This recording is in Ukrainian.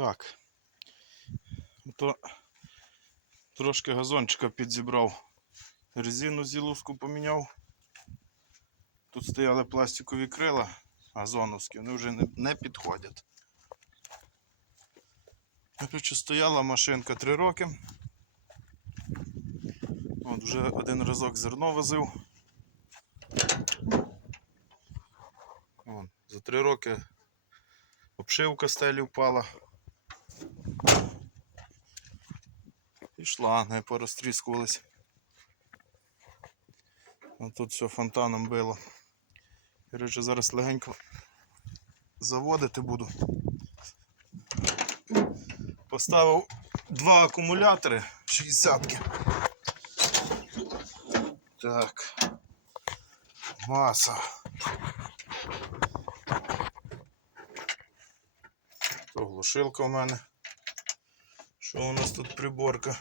Так. То трошки газончика підзібрав. Резину зіловську поміняв. Тут стояли пластикові крила газоновські, вони вже не, не підходять. Коротше, стояла машинка 3 роки. От вже один разок зерно возив. Вон, за 3 роки обшивка стелі впала. І шланги порозтріскувались. Тут все фонтаном било. Коротше, зараз легенько заводити буду. Поставив два акумулятори 60-ки. Так. Маса. То глушилка у мене. Що у нас тут приборка?